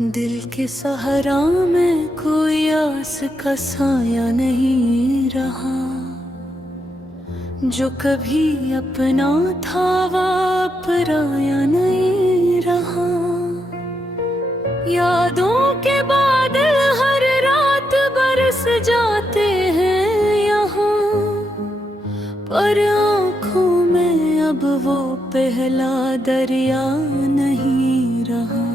दिल के सहारा में कोई आस का साया नहीं रहा। जो कभी अपना था वो पराया नहीं रहा। यादों के बादल हर रात बरस जाते हैं यहाँ, पर आँखों में अब वो पहला दरिया नहीं रहा।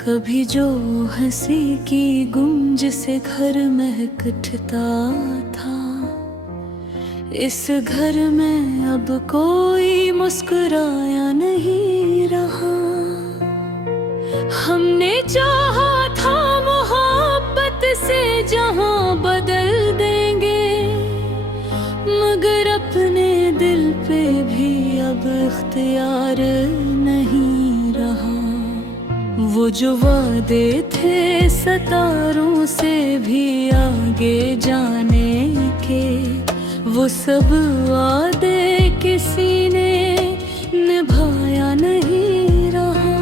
कभी जो हंसी की गूंज से घर महक उठता था, इस घर में अब कोई मुस्कुराया नहीं रहा। हमने चाहा था मोहब्बत से जहां बदल देंगे, मगर अपने दिल पे भी अब इख्तियार नहीं रहा। वो जो वादे थे सितारों से भी आगे जाने के, वो सब वादे किसी ने निभाया नहीं रहा।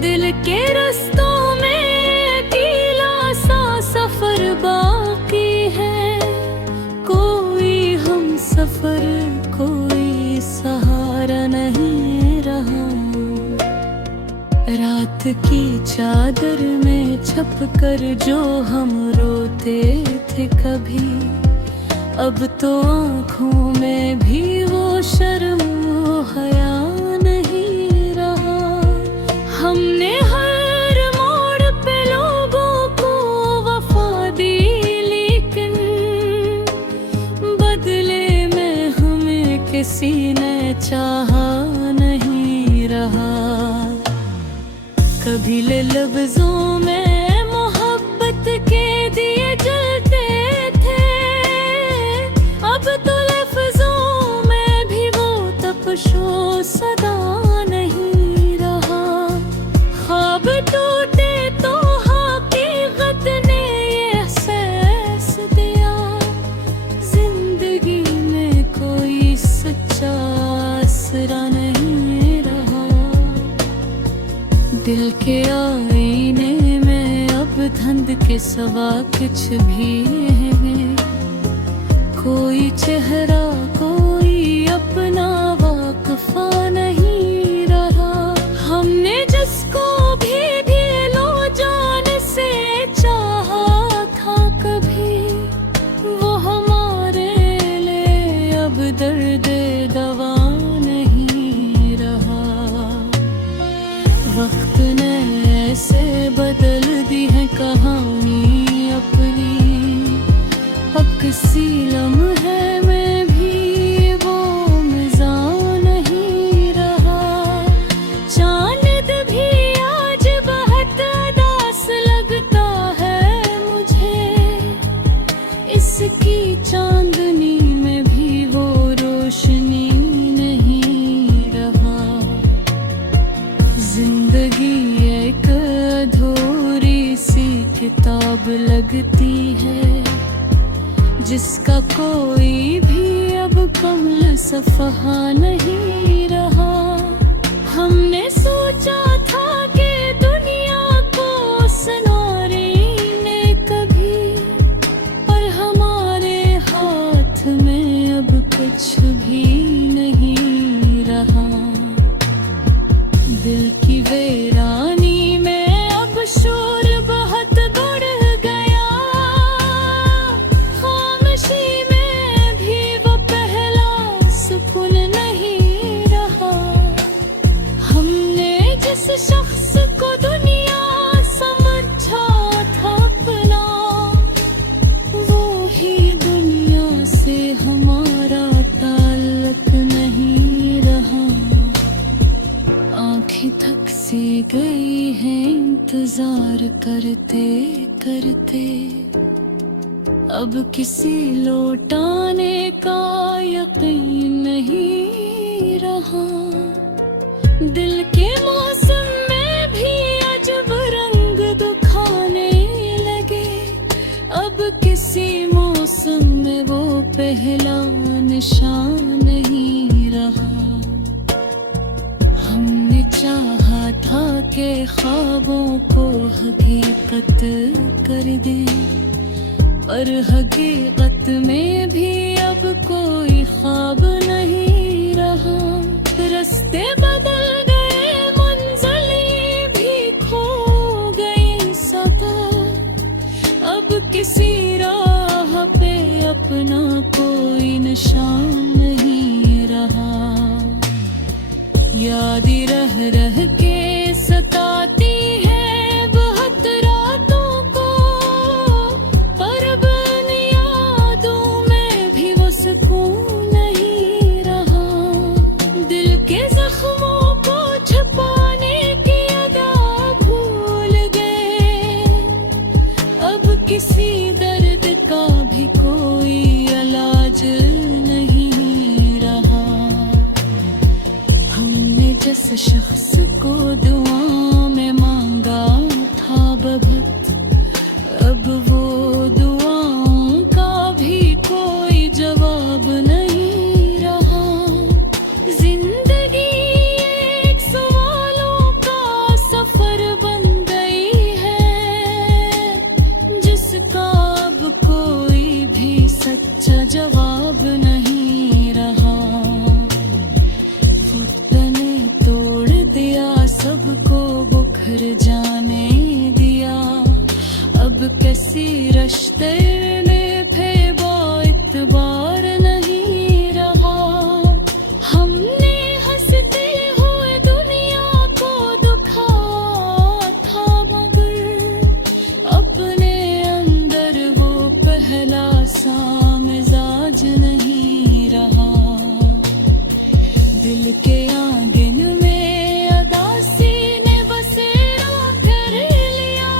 दिल के रास्तों में अकेला सा सफर बाकी है, कोई हम सफर कोई सहारा नहीं रहा। रात की चादर में छप कर जो हम रोते थे कभी, अब तो आँखों में भी वो शर्म हया नहीं रहा। हमने हर मोड़ पे लोगों को वफा दी, लेकिन बदले में हमें किसी ने चाहा नहीं रहा। कभी लफ्जों में मोहब्बत के दिए जलते थे, अब तो लफ्जों में भी वो तपशो सदा नहीं रहा। ख्वाब टूटे तो हकीकत ने ये एहसास दिया, जिंदगी में कोई सच्चा आसरा नहीं रहा। दिल के आईने में अब धंध के सवा कुछ भी है, कोई चेहरा कोई अपना वाकफा नहीं रहा। हमने जिसको भी लो जान से चाहा था कभी, वो हमारे लिए अब दर्द दवा नहीं रहा। वक्त ने ऐसे बदल दी है कहानी अपनी, अब किसी लम्हे में भी वो मज़ा नहीं रहा। चांद भी आज बहुत उदास लगता है मुझे, इसकी चांदनी में भी वो रोशनी नहीं रहा। जिंदगी एक अधूरी सी किताब लगती है, जिसका कोई भी अब कमल सफ़हा नहीं रहा। हमने सोचा था कि दुनिया को संवारेंगे कभी, पर हमारे हाथ में अब कुछ भी नहीं रहा। दिल की वीरानी में अब शोर बहुत बढ़ गया, खामोशी में भी वो पहला सुकून नहीं रहा। हमने जिस शख्स को दुनिया समझा था अपना, वो ही दुनिया से हमारा ताल्लुक नहीं रहा। आँखें थक सी गई हैं इंतजार करते करते, अब किसी लौटाने का यकीन नहीं रहा। दिल के मौसम में भी अजब रंग दिखाने लगे, अब किसी मौसम में वो पहला निशान नहीं रहा। हमने चाहा था के ख्वाबों को हकीकत कर दे, पर हकीकत में भी अब कोई ख्वाब नहीं रहा। रास्ते बदल गए, मंजिलें भी खो गई सफर, अब किसी राह पे अपना कोई निशान नहीं रहा। याद रह रह के सताती है बहुत रातों को, पर अब इन यादों में भी वो सुकून नहीं रहा। दिल के जख्मों को छुपाने की अदा भूल गए, अब किसी दर्द का भी कोई इलाज नहीं रहा। हमने जिस शख्स को दुआ में मांगा था बहुत, अब वो दुआओं का भी कोई जवाब नहीं रहा। जिंदगी एक सवालों का सफर बन गई है, जिसका अब कोई भी सच्चा जवाब नहीं रहा। फुटने तोड़ दिया, सबको बुखर जाने दिया, अब किसी रिश्ते में फेबा इतबार नहीं रहा। हमने हंसते हुए दुनिया को दुखा था, मगर अपने अंदर वो पहला सा मिजाज नहीं रहा। दिल के आंगन में अदासी ने बसेरा कर लिया,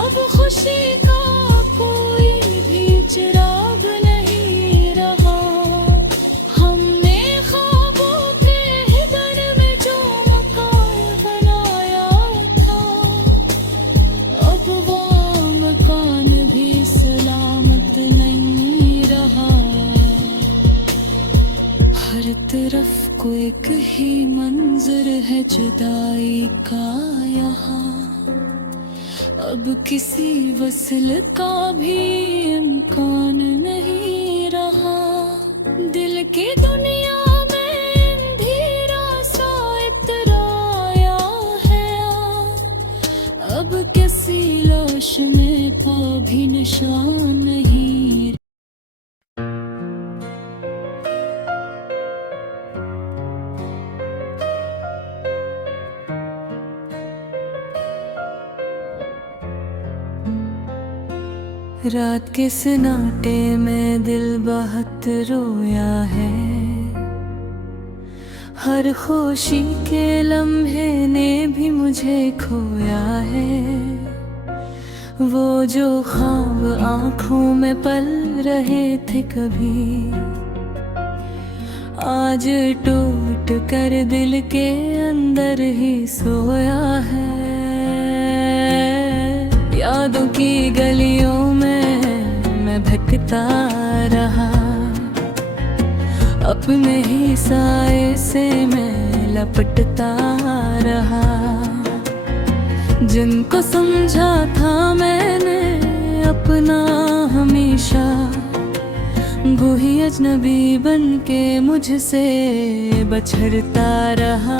अब खुशी का कोई भी चिराग नहीं रहा। हमने ख्वाबों के हिदन में जो मकान बनाया था, अब वो मकान भी सलामत नहीं रहा। हर तरफ को एक ही मंजर है जुदाई का यहाँ, अब किसी वसल का भी इम्कान नहीं रहा। दिल की दुनिया में अंधेरा सा इतराया है, अब किसी लाश में का भी निशान नहीं। रात के सन्नाटे में दिल बहुत रोया है, हर खुशी के लम्हे ने भी मुझे खोया है। वो जो ख्वाब आँखों में पल रहे थे कभी, आज टूट कर दिल के अंदर ही सोया है। यादों की गलियों में मैं भटकता रहा, अपने ही साए से मैं लपटता रहा। जिनको समझा था मैंने अपना हमेशा, वो ही अजनबी बन के मुझसे बछड़ता रहा।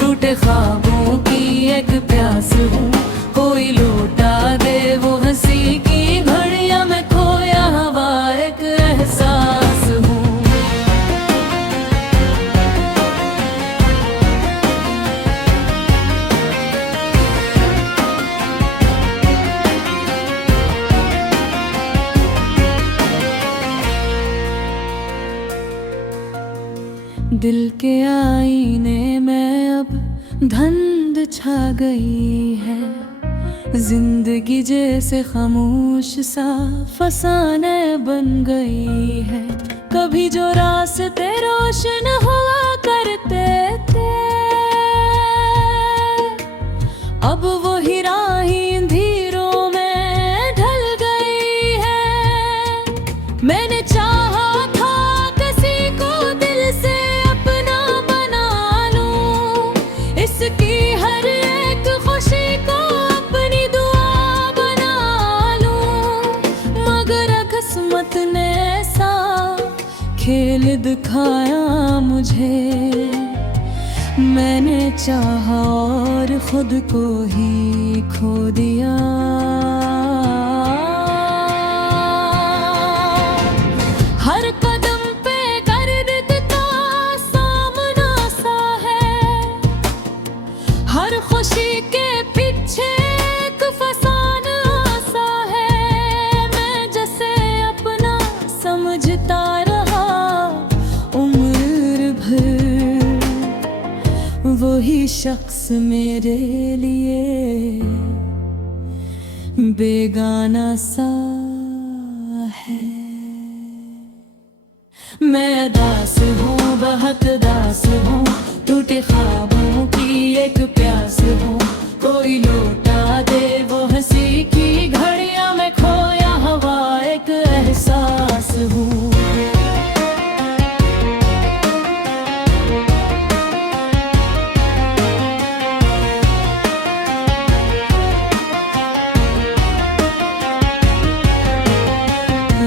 टूटे ख्वाबों की एक प्यास हूँ, कोई लौटा दे वो हंसी की घड़ियां में खोया हवा एक एहसास हूँ। दिल के आईने में अब धुंध छा गई है, जिंदगी जैसे खामोश सा फसाने बन गई है। कभी जो रास्ते रोशन हुआ करते थे, अब वही राहें अंधेरों में ढल गई है। मैंने इसकी हर एक खुशी को अपनी दुआ बना लूं, मगर किस्मत ने ऐसा खेल दिखाया मुझे, मैंने चाहा और खुद को ही खो दिया। हर कदम पे गर्द का सामना सा है, हर खुशी के पीछे एक फसाना सा है। मैं जैसे अपना समझता रहा उम्र भर, वही शख्स मेरे लिए बेगाना सा है। मैं दास हूँ, बहुत दास हूँ, टूटे ख्वाबों की एक प्यास हूँ। कोई लौटा दे वो हंसी की घड़ियां में खोया हवा एक एहसास हूँ।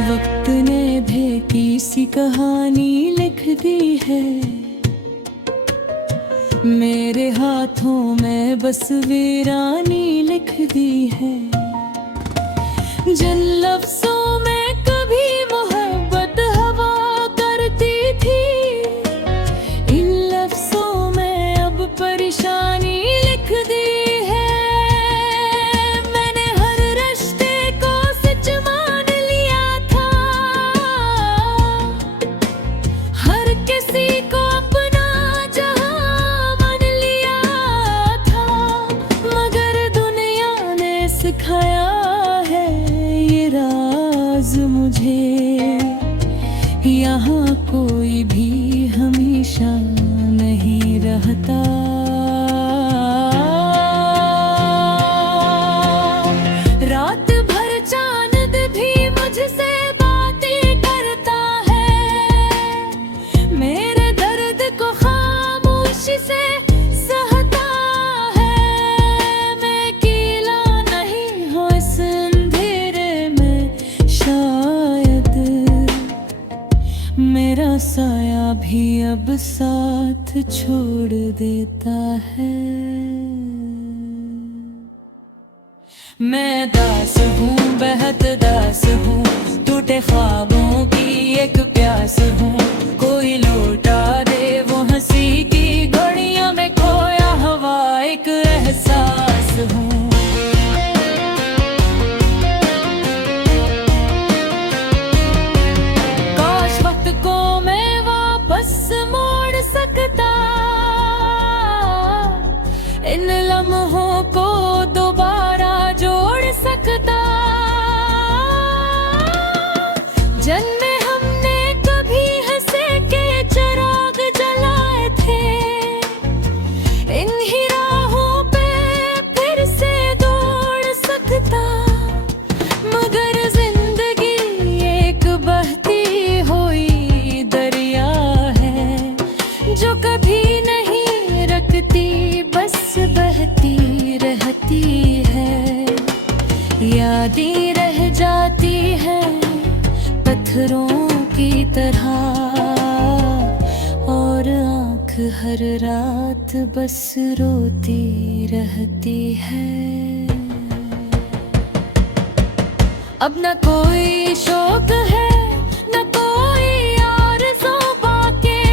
वक्त ने भी सी कहानी लिख दी है, मेरे हाथों में बस वीरानी लिख दी है। जिन लफ्जों में कभी मोहब्बत हवा करती थी, इन लफ्जों में अब परेशानी लिख दी है। मैंने हर रिश्ते को सच मान लिया था, हर किसी को अपना जहां मान लिया था, मगर दुनिया ने सिखाया है ये राज मुझे, यहाँ कोई भी हमेशा नहीं रहता। रात भर चांद भी मुझसे बातें करता है, मेरे दर्द को खामोशी से सहता है। मैं अकेला नहीं हूँ इस अंधेरे में, शायद मेरा साया भी अब साथ छोड़ देता है। मैं दास हूँ, बेहद दास हूँ, टूटे ख्वाबों की एक प्यास हूँ। कोई लौटा दे वो हंसी की घड़ियां में खोया हवा एक एहसास हूँ। काश वक्त को मैं वापस मोड़ सकता, इन लम्हों को दोबारा जोड़ सकता। जन्मे हमने कभी हंसे के चिराग जलाए थे, इन्हीं राहों पे फिर से दौड़ सकता, मगर जिंदगी एक बहती हुई दरिया है, जो कभी नहीं रखती बस बहती रहती है। यादें रह जाती है पत्थरों की तरह, और आँख हर रात बस रोती रहती है। अब न कोई शौक है, न कोई आरज़ू बाकी,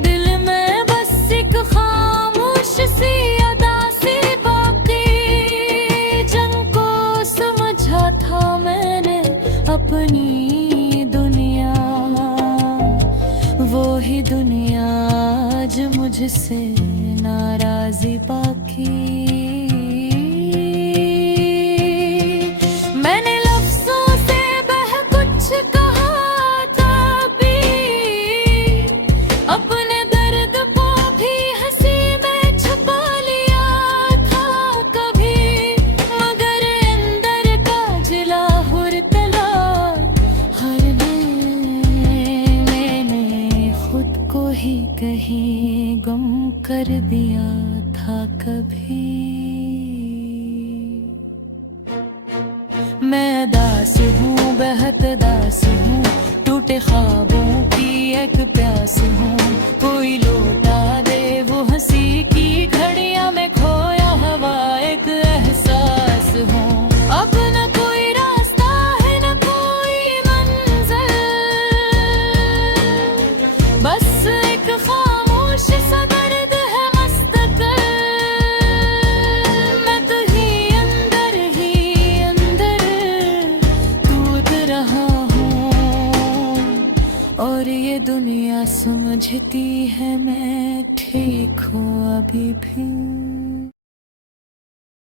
दिल में बस एक खामोश सी अदा सी बाकी। जंग को समझा था मैंने अपनी दुनिया, वो ही दुनिया आज मुझसे नाराज़ी बाकी। मैंने लफ्ज़ों से बह कुछ कहा था भी, अपने दर्द को भी हंसी में छुपा लिया था कभी, मगर अंदर का जिला हुरतला हर में मैंने खुद को ही कहीं गम कर दिया। पिया था कभी। मैं दास हूँ, बेहद दास हूँ, टूटे ख्वाबों की एक प्यास हूँ। कोई लौटा दे वो हंसी की घड़ियां में खोया हवा एक एहसास हूँ। अब न कोई रास्ता है न कोई मंजिल, बस एक खामोश सा दर्द है मस्तक़िल। मैं तो ही अंदर टूट रहा हूँ, और ये दुनिया समझती है मैं ठीक हूँ अभी भी।